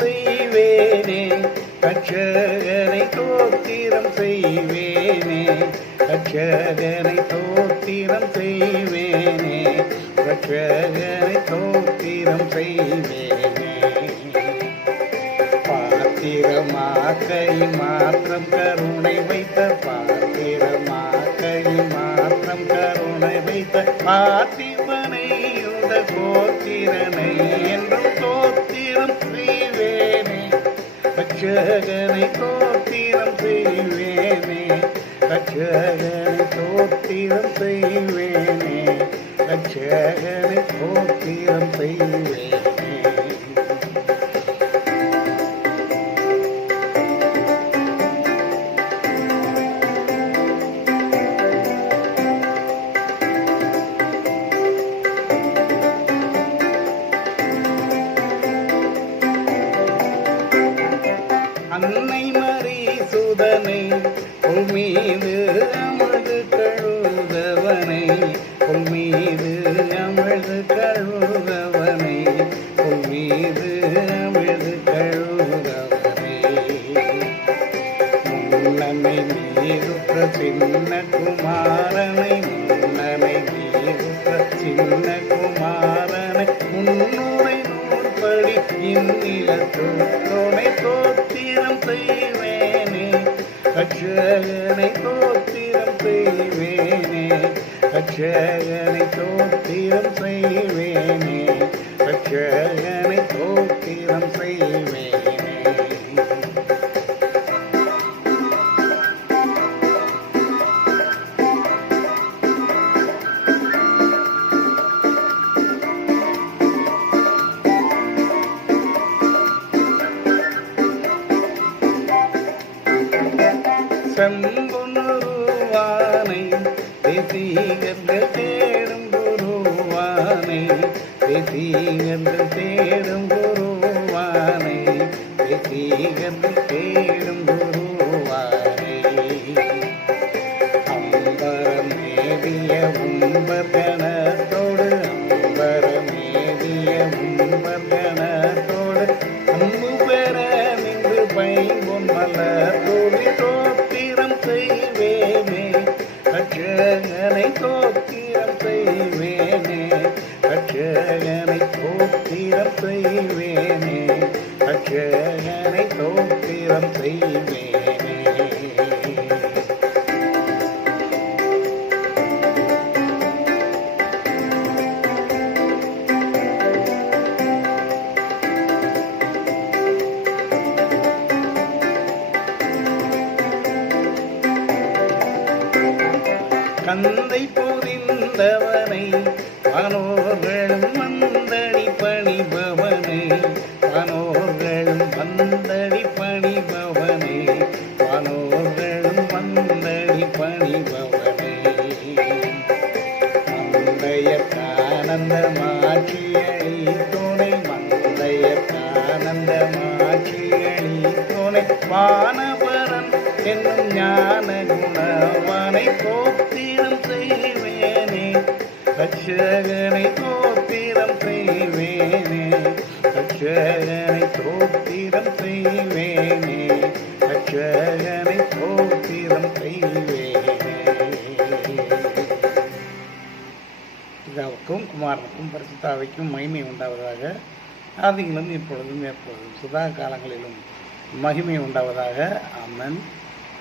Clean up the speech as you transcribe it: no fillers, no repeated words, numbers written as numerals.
செய்வேனே ரட்சகனை தோத்திரம் செய்வேனே, ரட்சகனை தோத்திரம் செய்வேனே, ரட்சகனை தோத்திரம் செய்வேனே. பாத்திரமாக்கை மாற்றம் கருணை வைத்த, பாத்திரமாக்கை மாற்றம் கருணை வைத்த பார்த்திபனை இந்த கோத்திரனை என்றும் தோத்திரம் செய்வேனே. ரட்சகனை தோத்திரம் செய்வேனே, ரட்சகனை தோத்திரம் செய்வேனே, ரட்சகனை தோத்திரம் செய்வேனே. அன்னை மரி சுதனை உம்மீது அமழ்ந்து கழுதவனை, உம்மீது அமழ்ந்து கழுதவனை, உம்மீது அமழ்ந்து கழுதவனை. முன்னனை மீதுற்ற சின்ன குமாரனை, முன்னனை மீதுற்ற சின்ன குமாரனை, முன்னுரை நூற்படி இந்நிலத்தோனை தோத்திரம் செய்வேனே. ரட்சகனை தோத்திரம் செய்வேனே, ரட்சகனை தோத்திரம் செய்வேனே, ரட்சகனை தோத்திரம் செய்வேனே. செம்பொன்னுருவானை தேசிகர்கள் தேடும் குருவானை, தேசிகர்கள் தேடும் குருவானை, தேசிகர்கள் தேடும் குருவானை. அம்பரமேவிய உம்பர்கணத்தோடு, அம்பரமேவிய உம்பர்கணத்தோடு அம்பு பெற நின்று பைம்பொன் மலத்தோடு தோத்திரம் செய்வேனே. ரட்சகனை தோத்திரம் செய்வேனே, ரட்சகனை தோத்திரம் செய்வேனே, ரட்சகனை தோத்திரம் செய்வேனே. கந்தை பொறிந்தவனை, வானோர்களும் வந்தடி பணிபவனை, வானோர்களும் வந்தடி பணிபவனை, வானோர்களும் வந்தடி பணிபவனை. மந்தையற்கானந்தமாட்சியளி துணை, மந்தையற்கானந்தமாட்சியளி துணை, வானவரன் என்னும் ஞான குணவனை தோத்திரம் செய்வேனே. ரட்சகனை தோத்திரம் செய்வேனே, ரட்சகனை தோத்திரம் செய்வேனே, ரட்சகனை தோத்திரம் செய்வேனே. பிதாவுக்கும் குமாரனுக்கும் பரிசுத்தாவிக்கும் மகிமை உண்டாவதாக. ஆதியிலும் இப்பொழுதும் எப்பொழுதும் சதா காலங்களிலும் மகிமை உண்டாவதாக. ஆமென்.